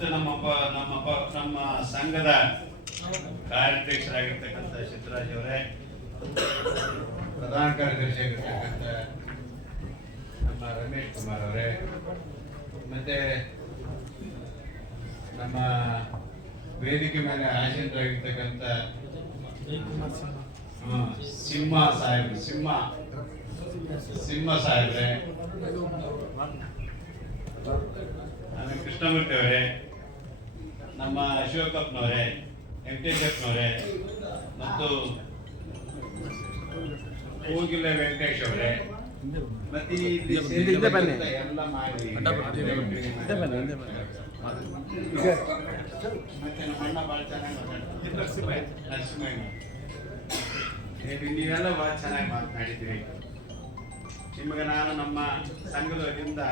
ಮತ್ತು ನಮ್ಮ ಸಂಘದ ಕಾರ್ಯಾಧ್ಯಕ್ಷರಾಗಿರ್ತಕ್ಕಂಥ ಸಿದ್ದರಾಜ್ ಅವರೇ, ಪ್ರಧಾನ ಕಾರ್ಯದರ್ಶಿಯಾಗಿರ್ತಕ್ಕಂಥ ನಮ್ಮ ರಮೇಶ್ ಕುಮಾರ್ ಅವರೇ, ಮತ್ತೆ ನಮ್ಮ ವೇದಿಕೆ ಮೇಲೆ ಆಸೀನರಾಗಿರ್ತಕ್ಕಂಥ ಸಿಂಹ ಸಾಹೇಬ್ರೆ, ಕೃಷ್ಣಮೂರ್ತಿ ಅವರೇ, ನಮ್ಮ ಅಶೋಕಪ್ಪನವರೇ, ವೆಂಕಟೇಶಪ್ಪನವರೇ ಮತ್ತು ಹೋಗಿಲ್ಲ ವೆಂಕಟೇಶ್ ಅವರೇ, ಮತ್ತೆ ಎಲ್ಲ ಮಾಡಿ ಮತ್ತೆ ನಮ್ಮ ಅಣ್ಣ ಭಾಳ ಚೆನ್ನಾಗಿ ನರಸಿಂಹ ನೀವೆಲ್ಲ ಭಾಳ ಚೆನ್ನಾಗಿ ಮಾತನಾಡಿದ್ರಿ. ನಿಮಗೆ ನಾನು ನಮ್ಮ ಸಂಘದ ವತಿಯಿಂದ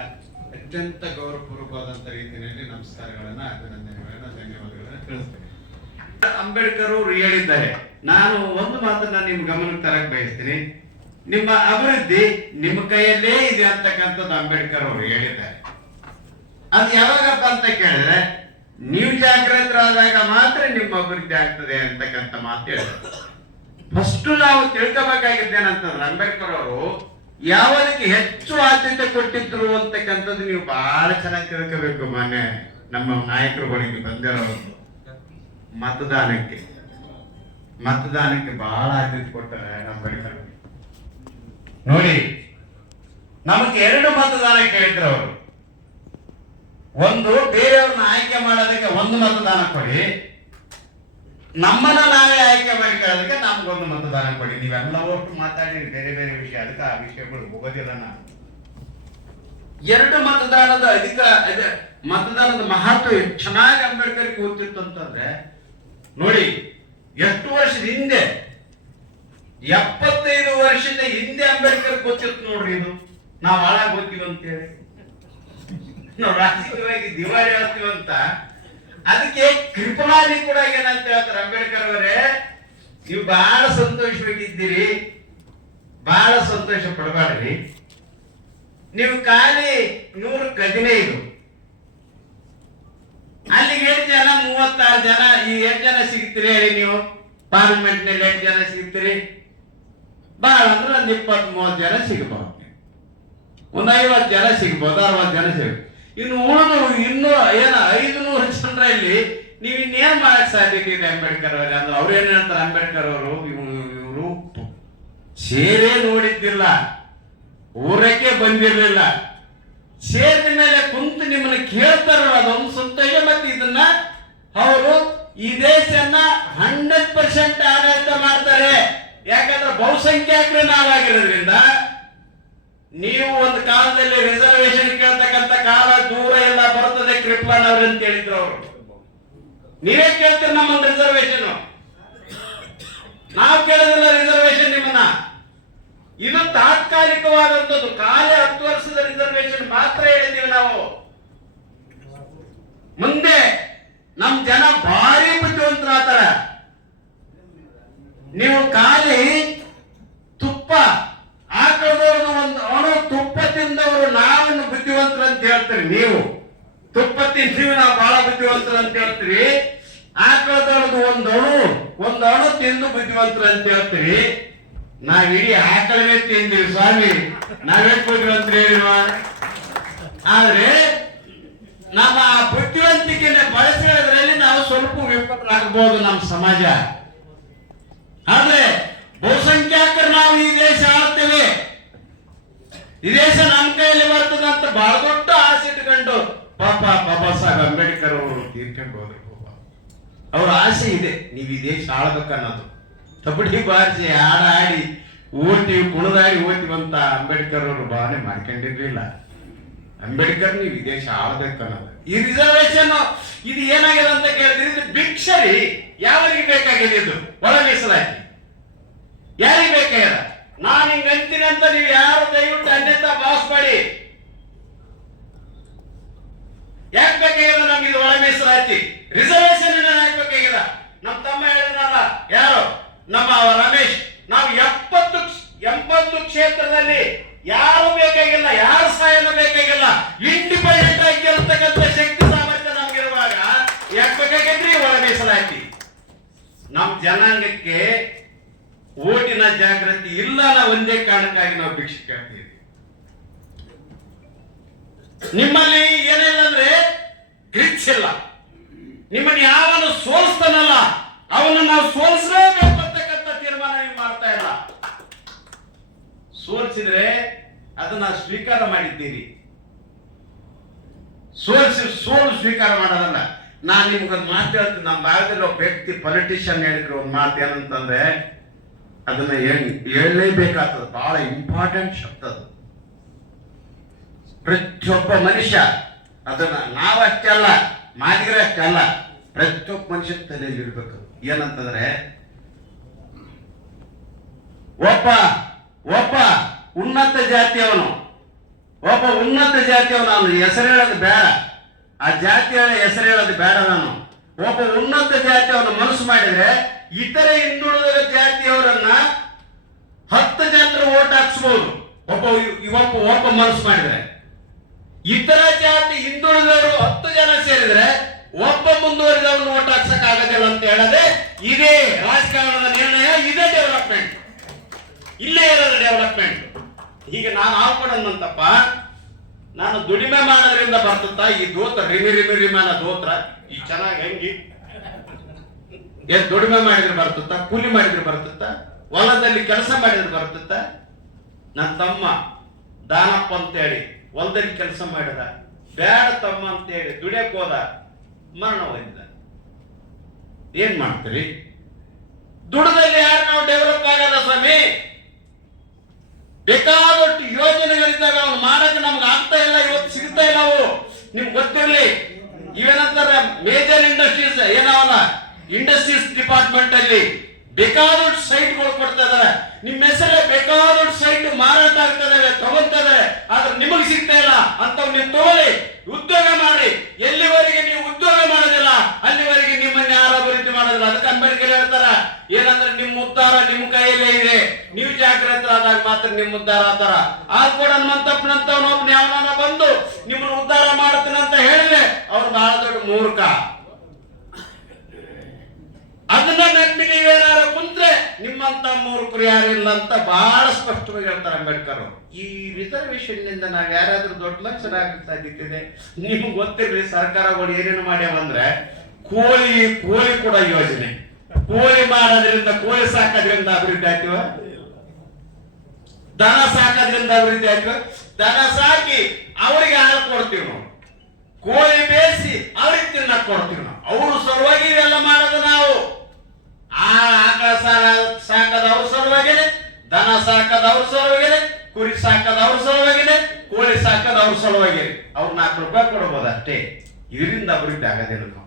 ಅತ್ಯಂತ ಗೌರವಪೂರ್ವಕವಾದಂಥ ರೀತಿಯಲ್ಲಿ ನಮಸ್ಕಾರಗಳನ್ನ, ಅಭಿನಂದನೆಗಳನ್ನ, ಧನ್ಯವಾದಗಳನ್ನ ತಿಳಿಸ್ತೇನೆ. ಅಂಬೇಡ್ಕರ್ ಅವರು ಹೇಳಿದ್ದಾರೆ, ನಾನು ಒಂದು ಮಾತನ್ನ ನಿಮ್ ಗಮನಕ್ಕೆ ತರಕ್ ಬಯಸ್ತೀನಿ, ನಿಮ್ಮ ಅಭಿವೃದ್ಧಿ ನಿಮ್ಮ ಕೈಯಲ್ಲೇ ಇದೆ ಅಂತಕ್ಕಂಥದ್ದು ಅಂಬೇಡ್ಕರ್ ಅವರು ಹೇಳಿದ್ದಾರೆ. ಅದು ಯಾವಾಗಪ್ಪ ಅಂತ ಕೇಳಿದ್ರೆ, ನೀವು ಜಾಗೃತರಾದಾಗ ಮಾತ್ರ ನಿಮ್ಮ ಅಭಿವೃದ್ಧಿ ಆಗ್ತದೆ ಅಂತಕ್ಕಂಥ ಮಾತು ಹೇಳಿದ್ರು. ಫಸ್ಟ್ ನಾವು ತಿಳ್ಕೋಬೇಕಾಗಿದ್ದೇನಂತಂದ್ರೆ, ಅಂಬೇಡ್ಕರ್ ಅವರು ಯಾವುದಕ್ಕೆ ಹೆಚ್ಚು ಆದ್ಯತೆ ಕೊಟ್ಟಿದ್ರು ಅಂತಕ್ಕಂಥದ್ದು ನೀವು ಬಹಳ ಚೆನ್ನಾಗಿ ತಿಳ್ಕೋಬೇಕು. ಮಾನ್ಯ ನಮ್ಮ ನಾಯಕರುಗಳಿಗೆ ಬಂದಿರೋರು ಮತದಾನಕ್ಕೆ ಬಹಳ ಆದ್ಯತೆ ಕೊಡ್ತಾರೆ ಅಂಬೇಡ್ಕರ್. ನೋಡಿ, ನಮಗೆ 2 ಮತದಾನ ಕೇಳಿದ್ರು ಅವರು. ಒಂದು, ಬೇರೆಯವ್ರನ್ನ ಆಯ್ಕೆ ಮಾಡೋದಕ್ಕೆ 1 ಮತದಾನ ಕೊಡಿ, ನಮ್ಮನ್ನ ನಾವೇ ಆಯ್ಕೆ ಮಾಡಿಕೊಳ್ಳೋದಕ್ಕೆ ನಮ್ಗೊಂದು ಮತದಾನ ಕೊಡಿ. ನೀವೆಲ್ಲ ಒಟ್ಟು ಮಾತಾಡಿ ಬೇರೆ ಬೇರೆ ವಿಷಯ, ಅದಕ್ಕೆ ಆ ವಿಷಯಗಳು ಹೋಗೋದಿಲ್ಲ. ನಾನು 2 ಮತದಾನದ ಮಹತ್ವ ಚೆನ್ನಾಗಿ ಅಂಬೇಡ್ಕರ್ ಗೊತ್ತಿತ್ತು ಅಂತಂದ್ರೆ, ನೋಡಿ ಎಷ್ಟು ವರ್ಷದ ಹಿಂದೆ, 75 ವರ್ಷದ ಹಿಂದೆ ಅಂಬೇಡ್ಕರ್ ಗೊತ್ತಿತ್ತು ನೋಡ್ರಿ. ಇದು ನಾವು ಹಾಳಾಗಿ ಗೊತ್ತೀವಿ ಅಂತೇಳಿ, ನಾವು ರಾಜಕೀಯವಾಗಿ ದಿವಾಳಿ ಆಗ್ತೀವಂತ. ಅದಕ್ಕೆ ಕೃಪಣಾನಿ ಕೂಡ ಏನಂತ ಹೇಳ್ತಾರೆ ಅಂಬೇಡ್ಕರ್ ಅವರೇ, ನೀವು ಬಹಳ ಸಂತೋಷವಾಗಿದ್ದೀರಿ, ಬಹಳ ಸಂತೋಷ ಪಡಬಾರ್ರಿ. ನೀವು ಖಾಲಿ 115, ಅಲ್ಲಿಗೆ 8 ಜನ 36 ಜನ, ಈ 8 ಜನ ಸಿಗ್ತೀರಿ ಹೇಳಿ. ನೀವು ಪಾರ್ಲಿಮೆಂಟ್ ನಲ್ಲಿ 8 ಜನ ಸಿಗ್ತೀರಿ, ಬಹಳ ಅಂದ್ರೆ ಒಂದು 20-30 ಜನ ಸಿಗಬಹುದು, ಒಂದು 50 ಜನ ಸಿಗ್ಬೋದು, 60 ಜನ ಸಿಗ್ಬೋದು. ಇನ್ನು ಇನ್ನೂ 500 ಜನರಲ್ಲಿ ನೀವು ಇನ್ನೇನ್ ಮಾಡಕ್ ಸಾಧ್ಯತೆ ಇದೆ ಅಂಬೇಡ್ಕರ್ ಅವರೇ ಅಂದ್ರೆ, ಅವ್ರು ಏನ್ ಹೇಳ್ತಾರೆ ಅಂಬೇಡ್ಕರ್ ಅವರು, ಇವರು ಸೇರೇ ನೋಡಿದ್ದಿಲ್ಲ, ಊರಕ್ಕೆ ಬಂದಿರ್ಲಿಲ್ಲ, ಸೇರಿದ ಮೇಲೆ ಕುಂತು ನಿಮ್ಮನ್ನ ಕೇಳ್ತಾರ, ಅದೊಂದು ಸಂತೋಷ. ಮತ್ತೆ ಇದನ್ನ ಅವರು ಈ ದೇಶನ 100% ಆಡಳಿತ ಮಾಡ್ತಾರೆ. ಯಾಕಂದ್ರೆ ಬಹುಸಂಖ್ಯಾತರು ನಾವಾಗಿರೋದ್ರಿಂದ, ನೀವು ಒಂದು ಕಾಲದಲ್ಲಿ ರಿಸರ್ವೇಶನ್ ಕೇಳ್ತಕ್ಕಂಥ ಕಾಲ ದೂರ ಎಲ್ಲ ಬರ್ತದೆ. ಕೃಪಲಾನ್ ಅವ್ರು ಅಂತ ಹೇಳಿದ್ರು ಅವರು, ನೀವೇ ಕೇಳ್ತೀರಿ ನಮ್ಮನ್ನ ರಿಸರ್ವೇಶನ್, ನಾವು ಕೇಳೋದಿಲ್ಲ ರಿಸರ್ವೇಶನ್ ನಿಮ್ಮನ್ನ. ಇದು ತಾತ್ಕಾಲಿಕವಾದಂಥದ್ದು, ಖಾಲಿ 10 ವರ್ಷದ ರಿಸರ್ವೇಶನ್ ಮಾತ್ರ ಹೇಳಿದ್ದೀವಿ ನಾವು. ಮುಂದೆ ನಮ್ ಜನ ಭಾರಿ ಬುದ್ಧಿವಂತರಾಗ್ತಾರ. ನೀವು ಖಾಲಿ ತುಪ್ಪ ಹಾಕೋದವ್ರನ್ನ ಒಂದು ಅಣು ತುಪ್ಪ ತಿಂದವರು ನಾವು ಬುದ್ಧಿವಂತರು ಅಂತ ಹೇಳ್ತೀರಿ. ನೀವು ತುಪ್ಪ ತಿಂತೀವಿ ನಾವು ಬಹಳ ಬುದ್ಧಿವಂತರು ಅಂತ ಹೇಳ್ತೀರಿ, ಹಾಕೋದವ್ರದ್ದು ಒಂದು ಅಣು ತಿಂದು ಬುದ್ಧಿವಂತರು ಅಂತ ಹೇಳ್ತೀರಿ. ನಾವ್ ಇಡೀ ಆಕಳವೇ ತಿಂದೀವಿ ಸ್ವಾಮಿ, ನಾವೇನ್ ಬುದ್ಧಿವಂತರು ಹೇಳಿವ. ಆದ್ರೆ ನಮ್ಮ ಬುದ್ಧಿವಂತಿಕೆನ ಬಳಸಿರೋದ್ರಲ್ಲಿ ನಾವು ಸ್ವಲ್ಪ ವಿಫಲರಾಗಬಹುದು ನಮ್ಮ ಸಮಾಜ. ಆದ್ರೆ ಬಹುಸಂಖ್ಯಾತರು ನಾವು ಈ ದೇಶ ಆಳ್ತೇವೆ, ಈ ದೇಶ ನಮ್ಮ ಕೈಯಲ್ಲಿ ಬರ್ತದೆ ಅಂತ ಬಹಳ ದೊಡ್ಡ ಆಸೆ ಇಟ್ಕೊಂಡು ಪಾಪ ಬಾಬಾ ಸಾಹೇಬ್ ಅಂಬೇಡ್ಕರ್ ಅವರು ತೀರ್ಕೊಂಡು ಹೋದ್ರು. ಅವ್ರ ಆಸೆ ಇದೆ, ನೀವು ಈ ದೇಶ ಆಳ್ಬೇಕನ್ನೋದು. ಕಬಡ್ಡಿ ಬಾರಿಸಿ ಹಾಡಾಡಿ ಓದ್ತೀವಿ, ಕುಣಿದಾಡಿ ಓದ್ತೀವಂತ ಅಂಬೇಡ್ಕರ್ ಅವರು ಭಾವನೆ ಮಾಡ್ಕೊಂಡಿರ್ಲಿಲ್ಲ. ಅಂಬೇಡ್ಕರ್ ನೀವು ಈ ದೇಶ ಆಳ್ಬೇಕನ್ನೋದು. ಈ ರಿಸರ್ವೇಶನ್ ಇದು ಏನಾಗಿದೆ ಅಂತ ಕೇಳಿದ್ರೆ, ಇದು ಭಿಕ್ಷರಿ ಯಾರಿಗೆ ಬೇಕಾಗಿದೆ? ಇದು ಒಳ ಮೀಸಲಾತಿ ಯಾರಿಗೆ ಬೇಕಾಗ್ಯದ? ನಾನು ಹಿಂಗ ಅಂತೀನಿ ಅಂತ ನೀವು ಯಾರು ದಯವಿಟ್ಟು ಅನ್ಯತಾ ಭಾವಿಸ್ಬೇಡಿ. ಯಾಕೆ ಬೇಕಾಗ್ಯದ ನಮ್ಗೆ ಇದು ಒಳ ಮೀಸಲಾತಿ? ರಿಸರ್ವೇಶನ್ ಯಾಕೆ ಬೇಕಾಗ್ಯದ? ನಮ್ಮ ತಮ್ಮ ಹೇಳಿದ್ರಲ್ಲ, ಯಾರು ನಮ್ಮ ರಮೇಶ್, ನಾವು 80 ಕ್ಷೇತ್ರದಲ್ಲಿ ಯಾರು ಬೇಕಾಗಿಲ್ಲ, ಯಾರು ಸಹಾಯನೂ ಬೇಕಾಗಿಲ್ಲ, ಇಂಡಿಪೆಂಡೆಂಟ್ ಆಗಿ ಗೆಲ್ತಕ್ಕಂಥ ಶಕ್ತಿ ಸಾಮರ್ಥ್ಯ ನಮ್ಗಿರುವಾಗ ನಮ್ಮ ಜನಾಂಗಕ್ಕೆ ಓಟಿನ ಜಾಗೃತಿ ಇಲ್ಲ. ನಾವು ಒಂದೇ ಕಾರಣಕ್ಕಾಗಿ ನಾವು ಭಿಕ್ಷೆ ಕೇಳ್ತೀವಿ. ನಿಮ್ಮಲ್ಲಿ ಏನಿಲ್ಲ ಅಂದ್ರೆ ಗ್ರಿಪ್ಸ್ ಇಲ್ಲ. ನಿಮ್ಮನ್ನು ಯಾವನು ಸೋಲಿಸ್ತಾನಲ್ಲ ಅವನು ನಾವು ಸೋಲಿಸಲೇಬೇಕು ಅಂತಕ್ಕಂಥ ತೀರ್ಮಾನ ನೀವು ಮಾಡ್ತಾ ಇಲ್ಲ. ಸೋಲಿಸಿದ್ರೆ ಅದನ್ನ ಸ್ವೀಕಾರ ಮಾಡಿದ್ದೀರಿ. ಸೋಲು ಸ್ವೀಕಾರ ಮಾಡೋದಲ್ಲ. ನಾನು ನಿಮ್ಗೊಂದು ಮಾತು ಹೇಳ್ತೀನಿ. ನಮ್ಮ ಭಾಗದಲ್ಲಿ ಒಬ್ಬ ವ್ಯಕ್ತಿ ಪೊಲಿಟಿಷಿಯನ್ ಹೇಳಿದ್ರು ಒಂದು ಮಾತು ಏನಂತಂದ್ರೆ, ಅದನ್ನ ಹೇಳಲೇಬೇಕಾಗ್ತದೆ. ಬಹಳ ಇಂಪಾರ್ಟೆಂಟ್ ಶಬ್ದ ಅದು. ಪ್ರತಿಯೊಬ್ಬ ಮನುಷ್ಯ ಅದನ್ನ ನಾವಷ್ಟೇ ಅಲ್ಲ, ಮಾದಿಗರೇ ಅಷ್ಟೇ ಅಲ್ಲ, ಪ್ರತಿಯೊಬ್ಬ ಮನುಷ್ಯ ತಲೆಯಲ್ಲಿ ಇರ್ಬೇಕು. ಏನಂತಂದ್ರೆ, ಒಬ್ಬ ಉನ್ನತ ಜಾತಿಯವನು ಅವನು ಹೆಸರು ಹೇಳೋದು ಬೇಡ, ಆ ಜಾತಿಯ ಹೆಸರು ಹೇಳೋದು ಬೇಡ. ನಾನು ಒಬ್ಬ ಉನ್ನತ ಜಾತಿಯವನು ಮನಸ್ಸು ಮಾಡಿದ್ರೆ ಇತರೆ ಹಿಂದುಳಿದ ಜಾತಿಯವರನ್ನ 10 ಜನರು ಓಟ್ ಹಾಕ್ಸ್ಬಹುದು. ಒಬ್ಬ ಮನಸ್ಸು ಮಾಡಿದ್ರೆ ಇತರ ಜಾತಿ ಹಿಂದುಳಿದವರು 10 ಜನ ಸೇರಿದ್ರೆ ಒಬ್ಬ ಮುಂದುವರಿದವನು ಓಟ್ ಹಾಕ್ಸಕ್ ಆಗೋದಿಲ್ಲ ಅಂತ ಹೇಳದೆ ಇದೇ ರಾಜಕಾರಣದ ನಿರ್ಣಯ, ಇದೇ ಡೆವಲಪ್ಮೆಂಟ್, ಇಲ್ಲೇ ಇರೋದು ಡೆವಲಪ್ಮೆಂಟ್. ಹೀಗೆ ನಾನು ಹಾಕೊಂಡಂತಪ್ಪ, ನಾನು ದುಡಿಮೆ ಮಾಡೋದ್ರಿಂದ ಬರ್ತತ್ತ ಈ ದೋತ್ರ, ರಿಮಿನ ದೋತ್ರ ಈ ಚೆನ್ನಾಗಿ ಹೆಂಗಿ ದುಡಿಮೆ ಮಾಡಿದ್ರೆ ಬರ್ತತ್ತ, ಕೂಲಿ ಮಾಡಿದ್ರೆ ಬರ್ತತ್ತ, ಹೊಲದಲ್ಲಿ ಕೆಲಸ ಮಾಡಿದ್ರೆ ಬರ್ತತ್ತ. ನನ್ನ ತಮ್ಮ ದಾನಪ್ಪ ಅಂತೇಳಿ ಹೊಲದಲ್ಲಿ ಕೆಲಸ ಮಾಡಿದ, ಬೇಡ ತಮ್ಮ ಅಂತೇಳಿ ದುಡಿಯಕ್ ಹೋದ, ಮರಣ ಹೊಂದಿದ. ಏನ್ ಮಾಡ್ತೀರಿ? ದುಡ್ಡದಲ್ಲಿ ಯಾರು ನಾವು ಡೆವಲಪ್ ಆಗಲ್ಲ ಸ್ವಾಮಿ. ಬೇಕಾದಷ್ಟು ಯೋಜನೆಗಳಿದ್ದಾಗ ಅವ್ನು ಮಾಡಕ್ಕೆ ನಮ್ಗೆ ಆಗ್ತಾ ಇಲ್ಲ, ಇವತ್ತು ಸಿಗ್ತಾ ಇಲ್ಲ. ಅವು ನಿಮ್ಗೆ ಗೊತ್ತಿರಲಿ. ಇವೇನಂತಾರೆ ಮೇಜರ್ ಇಂಡಸ್ಟ್ರೀಸ್ ಏನಾವಲ್ಲ, ಇಂಡಸ್ಟ್ರೀಸ್ ಡಿಪಾರ್ಟ್ಮೆಂಟ್ ಅಲ್ಲಿ ಬೇಕಾದಷ್ಟು ಸೈಟ್ಗಳು ಕೊಡ್ತಾ ಇದಾರೆ. ನಿಮ್ಮ ಹೆಸರೇ ಬೇಕಾದಷ್ಟು ಸೈಟ್ ಮಾರಾಟ ಆಗ್ತಾ ಇದಾವೆ, ತಗೊಂತಾ ಇದಾರೆ. ಆದ್ರೆ ನಿಮಗೆ ಸಿಗ್ತಾ ಇಲ್ಲ. ಅಂತವ್ ನೀವು ತಗೊಳ್ಳಿ, ಉದ್ಯೋಗ ಮಾಡಿ. ಎಲ್ಲಿವರೆಗೆ ನೀವು ಉದ್ಯೋಗ ಮಾಡೋದಿಲ್ಲ ಅಲ್ಲಿವರೆಗೆ ನಿಮ್ಮನ್ನ ಯಾರು ಅಭಿವೃದ್ಧಿ ಮಾಡೋದಿಲ್ಲ. ಅದಕ್ಕೆ ಅಂಬೇಡ್ಕರ್ ಹೇಳ್ತಾರ, ಏನಂದ್ರೆ ನಿಮ್ಮ ಉದ್ಧಾರ ನಿಮ್ಮ ಕೈಯಲ್ಲೇ ಇದೆ, ನೀವು ಜಾಗೃತರಾದಾಗ ಮಾತ್ರ ನಿಮ್ಮ ಉದ್ಧಾರ ಆತಾರ. ಆಗ ಕೂಡ ಮಂತಪ್ಪನಂತವನೊಬ್ಬನ ಯಾವನ ಬಂದು ನಿಮ್ಮನ್ನು ಉದ್ಧಾರ ಮಾಡ್ತೀನಂತ ಹೇಳಿದ್ರೆ ಅವ್ರು ಬಹಳ ದೊಡ್ಡ ಮೂರ್ಖ. ಅದನ್ನ ನಂಬಿ ನೀವೇನಾರು ಕುಂತ್ರೆ ನಿಮ್ಮಂತ ಮೂರ್ಖರು ಯಾರಿಲ್ಲ ಅಂತ ಬಹಳ ಸ್ಪಷ್ಟವಾಗಿ ಹೇಳ್ತಾರೆ ಅಂಬೇಡ್ಕರ್. ಈ ರಿಸರ್ವೇಶನ್ ನಿಂದ ನಾವ್ ಯಾರಾದ್ರೂ ದೊಡ್ಡ ಮನುಷ್ಯರಾಗಕ್ಕೆ ಸಾಧ್ಯತೆ ಇದೆ. ನಿಮ್ಗೆ ಗೊತ್ತಿರ್ಲಿ, ಸರ್ಕಾರಗಳು ಏನೇನು ಮಾಡ್ಯಾವಂದ್ರೆ ಕೋಳಿ ಕೂಡ ಯೋಜನೆ. ಕೋಳಿ ಮಾಡೋದ್ರಿಂದ, ಕೋಳಿ ಸಾಕೋದ್ರಿಂದ ಅಭಿವೃದ್ಧಿ ಆಯ್ತೀವ? ದನ ಸಾಕೋದ್ರಿಂದ ಅಭಿವೃದ್ಧಿ ಆಯ್ತೀವ? ದನ ಸಾಕಿ ಅವರಿಗೆ ಹಾಲು ಕೊಡ್ತೀವಿ ನಾವು, ಕೋಳಿ ಬೇಯಿಸಿ ಅವ್ರಿಗೆ ತಿನ್ನಕ್ ಕೊಡ್ತೀವಿ ನಾವು. ಅವ್ರ ಸಲುವಾಗಿ ಇವೆಲ್ಲ ಮಾಡೋದು ನಾವು. ಆಕಳ ಸಾಕದ ಅವ್ರ ಸಲುವಾಗೇನೆ, ದನ ಸಾಕದ ಅವ್ರ ಸಲುವಾಗೇನೆ, ಕುರಿ ಸಾಕದ ಅವ್ರ ಸಲುವಾಗೇನೆ, ಕೋಳಿ ಸಾಕದ ಅವ್ರ ಸಲುವಾಗೇನೆ. ಅವ್ರು 4 ರೂಪಾಯಿ ಕೊಡ್ಬೋದು ಅಷ್ಟೇ. ಇದರಿಂದ ಅಭಿವೃದ್ಧಿ ಆಗೋದಿಲ್ಲ. ನಾವು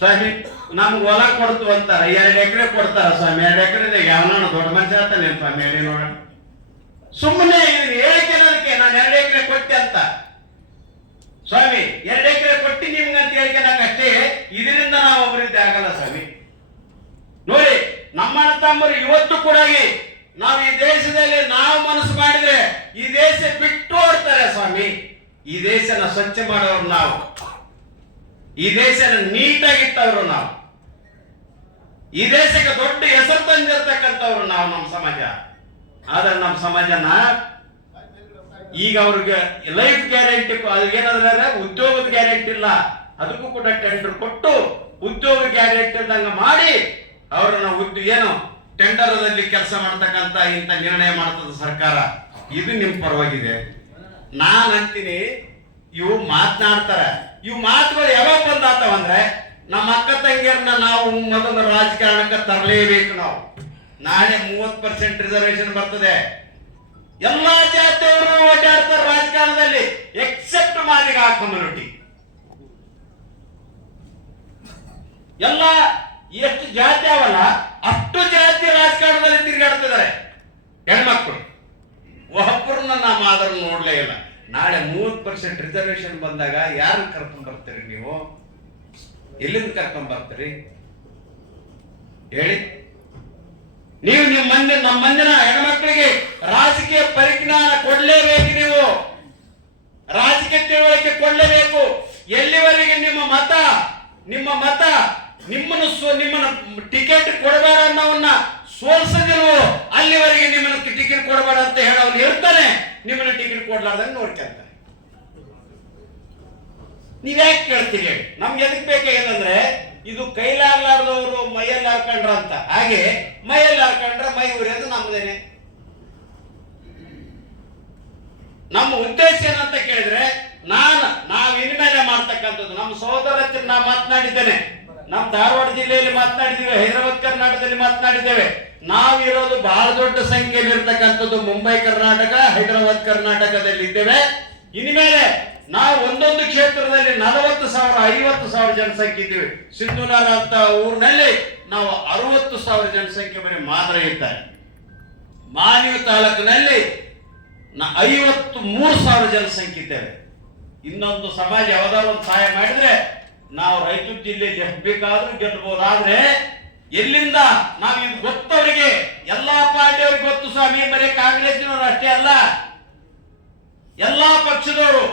ಸ್ವಾಮಿ ನಮ್ಗೆ ಹೊಲ ಕೊಡ್ತು ಅಂತಾರ, 2 ಎಕರೆ ಕೊಡ್ತಾರ ಸ್ವಾಮಿ. 2 ಎಕರೆ ಯಾವನ ದೊಡ್ಡ ಮನುಷ್ಯ ಆಗ್ತಾನೆ ಸ್ವಾಮಿ, ಹೇಳಿ ನೋಡೋಣ. ಸುಮ್ಮನೆ ಹೇಳಿಕೆ ಅನ್ನೋದಕ್ಕೆ ನಾನು 2 ಎಕರೆ ಕೊಟ್ಟೆ ಅಂತ ಸ್ವಾಮಿ, 2 ಎಕರೆ ಕೊಟ್ಟಿ ನಿಮ್ಗಂತ ಹೇಳಿಕೆ ಅಷ್ಟೇ. ಇದರಿಂದ ನಾವು ಅಭಿವೃದ್ಧಿ ಆಗಲ್ಲ ಸ್ವಾಮಿ. ನೋಡಿ, ನಮ್ಮ ಅಣ್ಣ ತಮ್ಮರು ಇವತ್ತು ಕೂಡ ನಾವು ಈ ದೇಶದಲ್ಲಿ ನಾವು ಮನಸ್ಸು ಮಾಡಿದ್ರೆ ಈ ದೇಶ ಬಿಟ್ಟು ಓಡ್ತಾರೆ ಸ್ವಾಮಿ. ಈ ದೇಶನ ಸ್ವಚ್ಛ ಮಾಡೋರು ನಾವು, ಈ ದೇಶನ ನೀಟಾಗಿಟ್ಟವರು ನಾವು, ಈ ದೇಶಕ್ಕೆ ದೊಡ್ಡ ಹೆಸರು ತಂದಿರ್ತಕ್ಕಂಥವ್ರು ನಾವು, ನಮ್ಮ ಸಮಾಜ. ಆದ್ರೆ ನಮ್ಮ ಸಮಾಜನ ಈಗ ಅವ್ರಿಗೆ ಲೈಫ್ ಗ್ಯಾರಂಟಿ, ಅದೇನಾದ್ರೆ ಉದ್ಯೋಗದ ಗ್ಯಾರಂಟಿ ಇಲ್ಲ, ಅದಕ್ಕೂ ಕೂಡ ಟೆಂಡರ್ ಕೊಟ್ಟು ಉದ್ಯೋಗ ಗ್ಯಾರಂಟಿ ಇದ್ದಂಗ ಮಾಡಿ ಅವ್ರನ್ನ ಏನು ಟೆಂಡರ್ದಲ್ಲಿ ಕೆಲಸ ಮಾಡ್ತಕ್ಕಂತ ಇಂಥ ನಿರ್ಣಯ ಮಾಡ್ತದ ಸರ್ಕಾರ. ಇದು ನಿಮ್ ಪರವಾಗಿದೆ. ನಾನ್ ಅಂತೀನಿ, ಇವು ಮಾತನಾಡ್ತಾರ. ಇವು ಮಾತುಗಳು ಯಾವಾಗ ಬಂದಾತವಂದ್ರೆ, ನಮ್ಮ ಅಕ್ಕ ತಂಗಿಯರನ್ನ ನಾವು ಮೊದಲು ರಾಜಕಾರಣಕ್ಕೆ ತರಲೇಬೇಕು. ನಾವು ನಾಳೆ 30% ರಿಸರ್ವೇಶನ್ ಬರ್ತದೆ. ಎಲ್ಲಾ ಜಾತಿಯವರು ಓಡಾಡ್ತಾರೆ ರಾಜಕಾರಣದಲ್ಲಿ, ಎಕ್ಸೆಪ್ಟ್ ಮಾದಿಗ ಕಮ್ಯುನಿಟಿ. ಎಲ್ಲ ಎಷ್ಟು ಜಾತಿ ಅವಲ್ಲ ಅಷ್ಟು ಜಾತಿ ರಾಜಕಾರಣದಲ್ಲಿ ತಿರುಗಾಡ್ತಿದ್ದಾರೆ ಹೆಣ್ಮಕ್ಳು. ಒಬ್ಬರನ್ನ ನಾವು ಆದರೂ ನೋಡ್ಲೇ ಇಲ್ಲ. ನಾಳೆ 30% ರಿಸರ್ವೇಶನ್ ಬಂದಾಗ ಯಾರು ಕರ್ಕೊಂಡ್ ಬರ್ತೀರಿ? ನೀವು ಎಲ್ಲಿಂದ ಕರ್ಕೊಂಡ್ ಬರ್ತೀರಿ ಹೇಳಿ? ನೀವು ನಮ್ಮ ಮಂದಿನ ಹೆಣ್ಮಕ್ಳಿಗೆ ರಾಜಕೀಯ ಪರಿಜ್ಞಾನ ಕೊಡ್ಲೇಬೇಕು. ನೀವು ರಾಜಕೀಯ ತಿಳುವಳಿಕೆ ಕೊಡ್ಲೇಬೇಕು. ಎಲ್ಲಿವರೆಗೆ ನಿಮ್ಮ ಮತ ನಿಮ್ಮನ್ನ ಟಿಕೆಟ್ ಕೊಡಬೇಡ ಅನ್ನೋವನ್ನ ಸೋಲ್ಸದಿಲ್ವೋ ಅಲ್ಲಿವರೆಗೆ ನಿಮ್ಮನ್ನ ಟಿಕೆಟ್ ಕೊಡಬೇಡ ಅಂತ ಹೇಳೋನು ಇರ್ತಾನೆ, ನಿಮ್ಮನ್ನ ಟಿಕೆಟ್ ಕೊಡ್ಲಾರ್ದಂಗೆ ನೋಡ್ಕೊಂತಾನೆ. ನೀವ್ಯಾಕೆ ಕೇಳ್ತೀರಿ? ನಮ್ಗೆ ಎದಕ್ ಬೇಕಾಗ್ಯದಂದ್ರೆ ಇದು ಕೈಲಾಗ್ಲಾರ್ದವರು ಮೈಯಲ್ಲಿ ಹಾಕೊಂಡ್ರ ಅಂತ, ಹಾಗೆ ಮೈಯಲ್ಲಿ ಹಾಕೊಂಡ್ರ ಮೈ ಉರಿಯೋದು ನಮ್ದೇನೆ. ನಮ್ಮ ಉದ್ದೇಶ ಏನಂತ ಕೇಳಿದ್ರೆ ನಾವ್ ಇನ್ಮೇಲೆ ಮಾಡ್ತಕ್ಕಂಥದ್ದು ನಮ್ಮ ಸಹೋದರ ಹತ್ರ ನಾ ಮಾತನಾಡಿದ್ದೇನೆ, ನಮ್ಮ ಧಾರವಾಡ ಜಿಲ್ಲೆಯಲ್ಲಿ ಮಾತನಾಡಿದ್ದೇವೆ, ಹೈದರಾಬಾದ್ ಕರ್ನಾಟಕದಲ್ಲಿ ಮಾತನಾಡಿದ್ದೇವೆ. ನಾವಿರೋದು ಬಹಳ ದೊಡ್ಡ ಸಂಖ್ಯೆಯಲ್ಲಿ ಇರ್ತಕ್ಕಂಥದ್ದು ಮುಂಬೈ ಕರ್ನಾಟಕ, ಹೈದರಾಬಾದ್ ಕರ್ನಾಟಕದಲ್ಲಿ ಇದ್ದೇವೆ. ಇನ್ಮೇಲೆ ನಾವು ಒಂದೊಂದು ಕ್ಷೇತ್ರದಲ್ಲಿ 40,000 50,000 ಜನಸಂಖ್ಯೆ ಇದ್ದೀವಿ. ಸಿಂಧುನಾರ ಅಂತ ಊರಿನಲ್ಲಿ ನಾವು 60,000 ಜನಸಂಖ್ಯೆ ಬರೀ ಮಾತ್ರ ಇರ್ತಾರೆ. ಮಾನ್ವಿ ತಾಲೂಕಿನಲ್ಲಿ 53,000 ಜನಸಂಖ್ಯೆ ಇದ್ದೇವೆ. ಇನ್ನೊಂದು ಸಮಾಜ ಯಾವ್ದಾದ್ರು ಒಂದು ಸಹಾಯ ಮಾಡಿದ್ರೆ ನಾವು ರಾಯಚೂರು ಜಿಲ್ಲೆಯಲ್ಲಿ ಎಷ್ಟು ಬೇಕಾದ್ರೂ ಗೆಲ್ಲಬಹುದಾದ್ರೆ ಎಲ್ಲಿಂದ ನಾವು ಇದು ಗೊತ್ತವರಿಗೆ, ಎಲ್ಲಾ ಪಾರ್ಟಿಯವ್ರಿಗೆ ಗೊತ್ತು ಸ್ವಾಮಿ, ಬರೀ ಕಾಂಗ್ರೆಸ್ನವರು ಅಷ್ಟೇ ಅಲ್ಲ, ಎಲ್ಲಾ ಪಕ್ಷದವರು.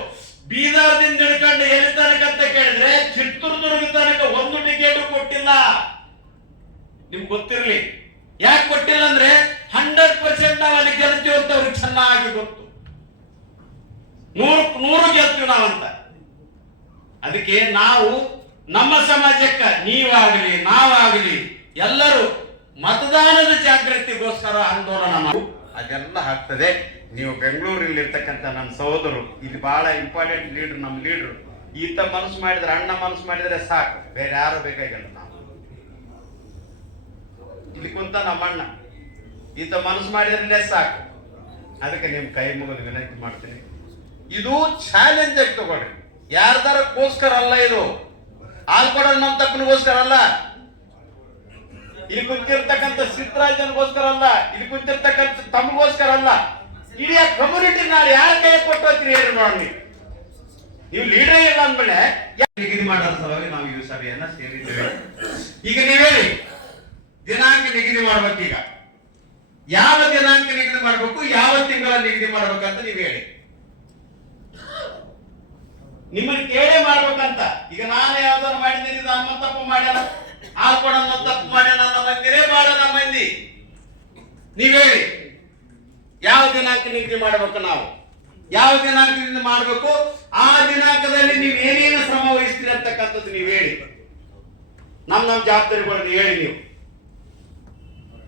ಬೀದರ್ದಿಂದ ಹಿಡ್ಕೊಂಡು ಎಲ್ಲಿ ತನಕ ಅಂತ ಕೇಳಿದ್ರೆ ಚಿತ್ರದುರ್ಗ ತನಕ ಒಂದು ಟಿಕೆಟ್ ಕೊಟ್ಟಿಲ್ಲ. ನಿಮ್ಗೆ ಗೊತ್ತಿರ್ಲಿ ಯಾಕೆ ಕೊಟ್ಟಿಲ್ಲ ಅಂದ್ರೆ 100% ನಾವು ಅಲ್ಲಿ ಗೆಲ್ತೀವಿ ಅಂತ ಅವ್ರಿಗೆ ಚೆನ್ನಾಗಿ ಗೊತ್ತು. 100 ಗೆಲ್ತೀವಿ ನಾವಂತ. ಅದಕ್ಕೆ ನಾವು ನಮ್ಮ ಸಮಾಜಕ್ಕೆ ನೀವಾಗಲಿ ನಾವಾಗಲಿ ಎಲ್ಲರೂ ಮತದಾನದ ಜಾಗೃತಿಗೋಸ್ಕರ ಆಂದೋಲನ ಮಾಡಿ ಅದೆಲ್ಲ ಆಗ್ತದೆ. ನೀವು ಬೆಂಗಳೂರಲ್ಲಿ ಇರ್ತಕ್ಕಂಥ ನನ್ನ ಸಹೋದರರು ಇದು ಬಹಳ ಇಂಪಾರ್ಟೆಂಟ್ ಲೀಡರ್, ನಮ್ಮ ಲೀಡರ್. ಈತ ಮನಸ್ಸು ಮಾಡಿದ್ರೆ, ಅಣ್ಣ ಮನಸ್ಸು ಮಾಡಿದ್ರೆ ಸಾಕು, ಬೇರೆ ಯಾರು ಬೇಕಾಗಿಲ್ಲ. ನಾವು ಇಲ್ಲಿ ಕುಂತ ನಮ್ಮ ಅಣ್ಣ ಈತ ಮನಸ್ಸು ಮಾಡಿದ್ರೆ ಸಾಕು. ಅದಕ್ಕೆ ನಿಮ್ ಕೈ ಮುಗಿದು ವಿನಂತಿ ಮಾಡ್ತೀನಿ, ಇದು ಚಾಲೆಂಜ್ ಆಗಿ ತಗೊಳ್ರಿ. ಯಾರ್ದಾರಕ್ಕೋಸ್ಕರ ಅಲ್ಲ, ಇದು ಆಲ್ಕೊಡ ನಮ್ಮ ತಪ್ಪನಿಗೋಸ್ಕರ ಅಲ್ಲ, ಇಲ್ಲಿ ಕುಂತಿರ್ತಕ್ಕಂಥ ಸಿದ್ದರಾಜನ್ಗೋಸ್ಕರ ಅಲ್ಲ, ಇಲ್ಲಿ ಕುಂತಿರ್ತಕ್ಕಂಥ ತಮಗೋಸ್ಕರ ಅಲ್ಲ, ಇಡೀ ಕಮ್ಯುನಿಟಿ ನಾಳೆ ಯಾರ ಕೈ ಕೊಟ್ಟು ಹೋಗ್ತೀರಿ ಹೇಳಿ ನೋಡಿ. ನೀವು ಲೀಡರ್ ಇಲ್ಲ ಅಂದ್ಮೇಲೆ ನಿಗದಿ ಮಾಡೋ ಸಲುವಾಗಿ ನಾವು ಈ ಸಭೆಯನ್ನ ಸೇರಿದ್ದೇವೆ. ಈಗ ನೀವ್ ಹೇಳಿ ದಿನಾಂಕ ನಿಗದಿ ಮಾಡ್ಬೇಕು. ಈಗ ಯಾವ ದಿನಾಂಕ ನಿಗದಿ ಮಾಡ್ಬೇಕು, ಯಾವ ತಿಂಗಳ ನಿಗದಿ ಮಾಡ್ಬೇಕಂತ ನೀವ್ ಹೇಳಿ. ನಿಮ್ಮನ್ನ ಕೇಳೇ ಮಾಡ್ಬೇಕಂತ. ಈಗ ನಾನು ಯಾವ್ದಾರು ಮಾಡಿದ್ದೀನಿ, ನಮ್ಮ ತಪ್ಪು ಮಾಡ್ಯಾನ, ಆಲ್ಕೊಡನ್ನ ತಪ್ಪು ಮಾಡ್ಯಾನ ನಮ್ಮ ಮಂದಿರೇ ಬಾಳ ನಮ್ಮ ಮಂದಿ. ನೀವ್ ಹೇಳಿ ಯಾವ ದಿನಾಂಕ ನಿಗದಿ ಮಾಡ್ಬೇಕು, ನಾವು ಯಾವ ದಿನಾಂಕದಿಂದ ಮಾಡ್ಬೇಕು, ಆ ದಿನಾಂಕದಲ್ಲಿ ನೀವು ಏನೇನು ಶ್ರಮ ವಹಿಸ್ತೀರಿ ಅಂತಕ್ಕಂಥದ್ದು ನೀವು ಹೇಳಿ. ನಮ್ಮ ಜವಾಬ್ದಾರಿಗಳನ್ನು ಹೇಳಿ. ನೀವು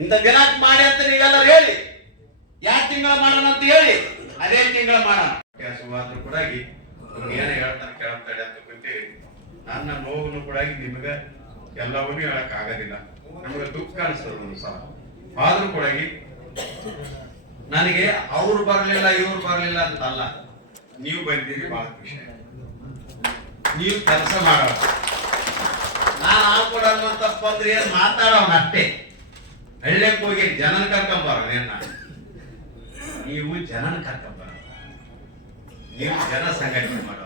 ಇಂಥ ದಿನಾಂಕ ಮಾಡಿ ಅಂತ ನೀವೆಲ್ಲರೂ ಹೇಳಿ. ಯಾವ ತಿಂಗಳ ಮಾಡೋಣ ಅಂತ ಹೇಳಿ, ಅದೇ ತಿಂಗಳ ಮಾಡೋಣ. ಸುಮಾರು ಕೂಡ ಏನ ಹೇಳ್ತಾನೆ ಕೇಳ್ತಾಳೆ ಅಂತ ಗೊತ್ತೀರಿ. ನನ್ನ ನೋವನ್ನು ಕೂಡ ನಿಮಗೆ ಎಲ್ಲವನ್ನೂ ಹೇಳಕ್ ಆಗೋದಿಲ್ಲ. ನಮಗೆ ದುಃಖ ಅನಿಸ್ತದೆ ಒಂದು ಸಲ. ಆದ್ರೂ ಕೂಡ ನನಗೆ ಅವ್ರು ಬರಲಿಲ್ಲ ಇವ್ರು ಬರಲಿಲ್ಲ ಅಂತಲ್ಲ, ನೀವು ಬಂದಿರಿ ಬಹಳ ಖುಷಿ. ನೀವು ಕೆಲಸ ಮಾಡೋಣ. ನಾನು ಹಾಕೊಡ ಅನ್ನುವಂತಪ್ಪ ಅಂದ್ರೆ ಏನ್ ಮಾತಾಡೋಣ ಅಷ್ಟೇ. ಹಳ್ಳಿಗೆ ಹೋಗಿ ಜನನ ಕರ್ಕೊಂಬಾರ. ನೀವು ಜನನ ಕರ್ಕೊಂಬಾರ, ನೀವು ಜನ ಸಂಘಟನೆ ಮಾಡೋ.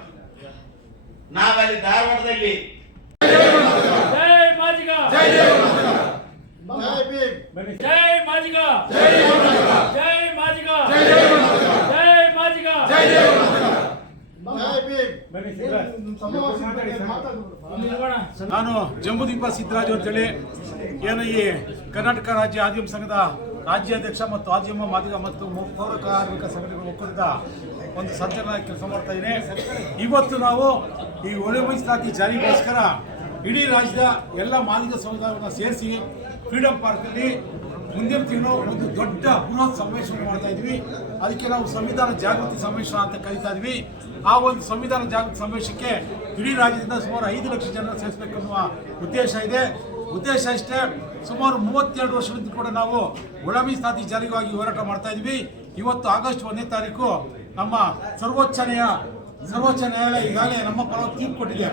ನಾವಲ್ಲಿ ಧಾರವಾಡದಲ್ಲಿ ನಾನು ಜಂಬೂದೀಪ ಸಿದ್ದರಾಜು ಅಂತೇಳಿ ಏನು ಈ ಕರ್ನಾಟಕ ರಾಜ್ಯ ಆದಿಮ ಸಂಘದ ರಾಜ್ಯಾಧ್ಯಕ್ಷ ಮತ್ತು ಆದಿಮ ಮಾದಿಗ ಮತ್ತು ಪೌರ ಕಾರ್ಮಿಕ ಸಂಘಟನೆಗಳ ಒಕ್ಕೂಟದ ಒಂದು ಸಂಚಲನ ಕೆಲಸ ಮಾಡ್ತಾ ಇದ್ದೀನಿ. ಇವತ್ತು ನಾವು ಈ ಒಳ ಮೀಸಲಾತಿ ಜಾರಿಗೋಸ್ಕರ ಇಡೀ ರಾಜ್ಯದ ಎಲ್ಲ ಮಾದಿಗ ಸಮುದಾಯವನ್ನು ಸೇರಿಸಿ ಫ್ರೀಡಂ ಪಾರ್ಕಲ್ಲಿ ಮುಂದಿನ ತಿಂಗಳು ಒಂದು ದೊಡ್ಡ ಬೃಹತ್ ಸಮಾವೇಶವನ್ನು ಮಾಡ್ತಾ ಇದ್ವಿ. ಅದಕ್ಕೆ ನಾವು ಸಂವಿಧಾನ ಜಾಗೃತಿ ಸಮಾವೇಶ ಅಂತ ಕರೀತಾ ಇದ್ವಿ. ಆ ಒಂದು ಸಂವಿಧಾನ ಜಾಗೃತಿ ಸಮಾವೇಶಕ್ಕೆ ಇಡೀ ರಾಜ್ಯದಿಂದ ಸುಮಾರು 5 ಲಕ್ಷ ಜನ ಸೇರಿಸಬೇಕೆನ್ನುವ ಉದ್ದೇಶ ಇದೆ. ಉದ್ದೇಶ ಅಷ್ಟೇ, ಸುಮಾರು 32 ವರ್ಷದಿಂದ ಕೂಡ ನಾವು ಒಳ ಮೀಸಲಾತಿ ಜಾರಿಗಾಗಿ ಹೋರಾಟ ಮಾಡ್ತಾ ಇದ್ವಿ. ಇವತ್ತು ಆಗಸ್ಟ್ 1ನೇ ತಾರೀಕು ನಮ್ಮ ಸರ್ವೋಚ್ಚ ನ್ಯಾಯಾಲಯ ಈಗಾಗಲೇ ನಮ್ಮ ಪರವಾಗಿ ತೀರ್ಪು ಕೊಟ್ಟಿದೆ.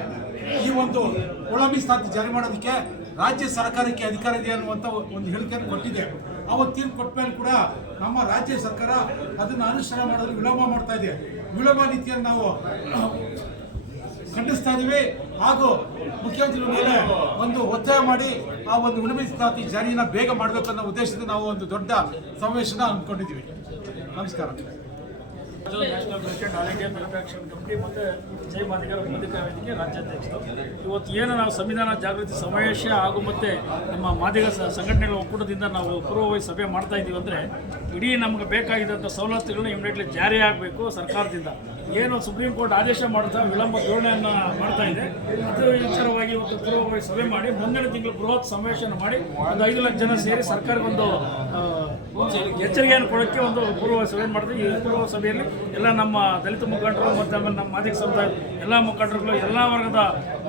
ಈ ಒಂದು ಒಳ ಮೀಸಲಾತಿ ಜಾರಿ ಮಾಡೋದಕ್ಕೆ ರಾಜ್ಯ ಸರ್ಕಾರಕ್ಕೆ ಅಧಿಕಾರ ಇದೆ ಅನ್ನುವಂಥ ಒಂದು ಹೇಳಿಕೆಯನ್ನು ಕೊಟ್ಟಿದೆ. ಅವತ್ತು ತೀರ್ಪು ಕೊಟ್ಟ ಮೇಲೆ ಕೂಡ ನಮ್ಮ ರಾಜ್ಯ ಸರ್ಕಾರ ಅದನ್ನು ಅನುಷ್ಠಾನ ಮಾಡೋದು ವಿಳಂಬ ಮಾಡ್ತಾ ಇದೆ. ವಿಳಂಬ ನೀತಿಯನ್ನು ನಾವು ಖಂಡಿಸ್ತಾ ಇದ್ದೀವಿ. ಹಾಗೂ ಮುಖ್ಯಮಂತ್ರಿಗಳ ಮೇಲೆ ಒಂದು ಒತ್ತಾಯ ಮಾಡಿ ಆ ಒಂದು ಒಳ ಮೀಸಲಾತಿ ಜಾರಿಯನ್ನು ಬೇಗ ಮಾಡಬೇಕನ್ನೋ ಉದ್ದೇಶದಿಂದ ನಾವು ಒಂದು ದೊಡ್ಡ ಸಮಾವೇಶನ ಹಮ್ಮಿಕೊಂಡಿದ್ದೀವಿ. ನಮಸ್ಕಾರ. National president all India manufacturing committee ಮತ್ತು ಜೈ ಮಾದಿಗರ ಮಾದಿಗ ವೇದಿಕೆ ರಾಜ್ಯಾಧ್ಯಕ್ಷರು. ಇವತ್ತು ಏನು ನಾವು ಸಂವಿಧಾನ ಜಾಗೃತಿ ಸಮಾವೇಶ ಹಾಗೂ ಮತ್ತು ನಮ್ಮ ಮಾದಿಗ ಸಂಘಟನೆಗಳ ಒಕ್ಕೂಟದಿಂದ ನಾವು ಪೂರ್ವಭಾವಿ ಸಭೆ ಮಾಡ್ತಾ ಇದ್ದೀವಿ ಅಂದರೆ ಇಡೀ ನಮಗೆ ಬೇಕಾಗಿದ್ದಂಥ ಸವಲತ್ತುಗಳನ್ನ ಇಮಿಡಿಯೇಟ್ಲಿ ಜಾರಿ ಆಗಬೇಕು ಸರ್ಕಾರದಿಂದ. ಏನು ಸುಪ್ರೀಂ ಕೋರ್ಟ್ ಆದೇಶ ಮಾಡ್ತಾ ವಿಳಂಬ ಧೋರಣೆಯನ್ನು ಮಾಡ್ತಾ ಇದೆ, ಅದು ವಿಚಾರವಾಗಿ ಇವತ್ತು ಪೂರ್ವಭಾವಿ ಸಭೆ ಮಾಡಿ ಮುಂದಿನ ತಿಂಗಳು ಬೃಹತ್ ಸಮಾವೇಶ ಮಾಡಿ ಒಂದು 5 ಲಕ್ಷ ಜನ ಸೇರಿ ಸರ್ಕಾರಕ್ಕೊಂದು ಎಚ್ಚರಿಕೆಯನ್ನು ಕೊಡೋಕ್ಕೆ ಒಂದು ಪೂರ್ವ ಸಭೆ ಮಾಡ್ತೀವಿ. ಈ ಪೂರ್ವ ಸಭೆಯಲ್ಲಿ ಎಲ್ಲ ನಮ್ಮ ದಲಿತ ಮುಖಂಡರು ಮತ್ತು ಆಮೇಲೆ ನಮ್ಮ ಮಾದಿಗ ಸಮುದಾಯ ಎಲ್ಲ ಮುಖಂಡರುಗಳು ಎಲ್ಲ ವರ್ಗದ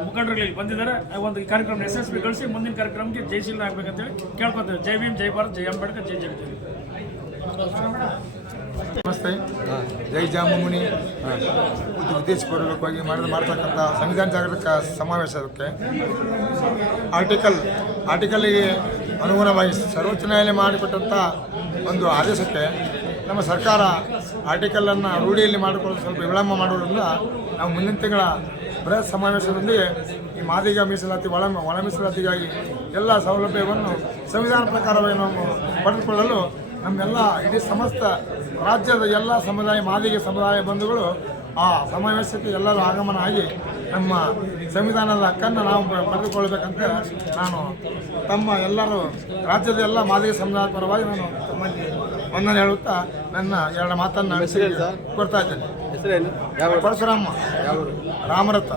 ಮುಖಂಡರುಗಳಿಗೆ ಬಂದಿದ್ದಾರೆ. ಒಂದು ಈ ಕಾರ್ಯಕ್ರಮ ಯಶಸ್ವಿಗೊಳಿಸಿ ಮುಂದಿನ ಕಾರ್ಯಕ್ರಮಕ್ಕೆ ಜಯಶೀಲ ಆಗಬೇಕಂತೇಳಿ ಕೇಳ್ಕೊತೇವೆ. ಜೈ ಭೀಮ್, ಜೈ ಭಾರತ್, ಜೈ ಅಂಬೇಡ್ಕರ್, ಜೈ ಜಗಜೀವಿ. ನಮಸ್ತೆ. ಜೈ ಜಾಮುನಿ ಉದ್ದೇಶಪೂರ್ವಕವಾಗಿ ಮಾಡ್ತಕ್ಕಂಥ ಸಂವಿಧಾನ ಜಾಗೃತ ಸಮಾವೇಶಕ್ಕೆ ಆರ್ಟಿಕಲ್ಗೆ ಅನುಗುಣವಾಗಿ ಸರ್ವೋಚ್ಚ ನ್ಯಾಯಾಲಯ ಮಾಡಿಕೊಟ್ಟಂಥ ಒಂದು ಆದೇಶಕ್ಕೆ ನಮ್ಮ ಸರ್ಕಾರ ಆರ್ಟಿಕಲನ್ನು ರೂಢಿಯಲ್ಲಿ ಮಾಡಿಕೊಳ್ಳಲು ಸ್ವಲ್ಪ ವಿಳಂಬ ಮಾಡುವುದರಿಂದ ನಾವು ಮುಂದಿನ ತಿಂಗಳ ಬೃಹತ್ ಸಮಾವೇಶದೊಂದಿಗೆ ಈ ಮಾದಿಗ ಮೀಸಲಾತಿ ಒಳ ಮೀಸಲಾತಿಗಾಗಿ ಎಲ್ಲ ಸೌಲಭ್ಯವನ್ನು ಸಂವಿಧಾನ ಪ್ರಕಾರವಾಗಿ ನಾವು ಪಡೆದುಕೊಳ್ಳಲು ನಮ್ಮೆಲ್ಲ ಇಡೀ ಸಮಸ್ತ ರಾಜ್ಯದ ಎಲ್ಲ ಮಾದಿಗ ಸಮುದಾಯ ಬಂಧುಗಳು ಆ ಸಮಾವೇಶಕ್ಕೆ ಎಲ್ಲರೂ ಆಗಮನ ಆಗಿ ನಮ್ಮ ಸಂವಿಧಾನದ ಹಕ್ಕನ್ನು ನಾವು ಪಡೆದುಕೊಳ್ಬೇಕಂತ ನಾನು ಎಲ್ಲರೂ ರಾಜ್ಯದ ಎಲ್ಲ ಮಾದಿಗ ಸಮುದಾಯ ಪರವಾಗಿ ನಾನು ತಮ್ಮಲ್ಲಿ ವಂದನೆ ಹೇಳುತ್ತಾ ನನ್ನ 2 ಮಾತನ್ನು ಕೊಡ್ತಾ ಇದ್ದೇನೆ. ಪರಶುರಾಮ ರಾಮರಥ.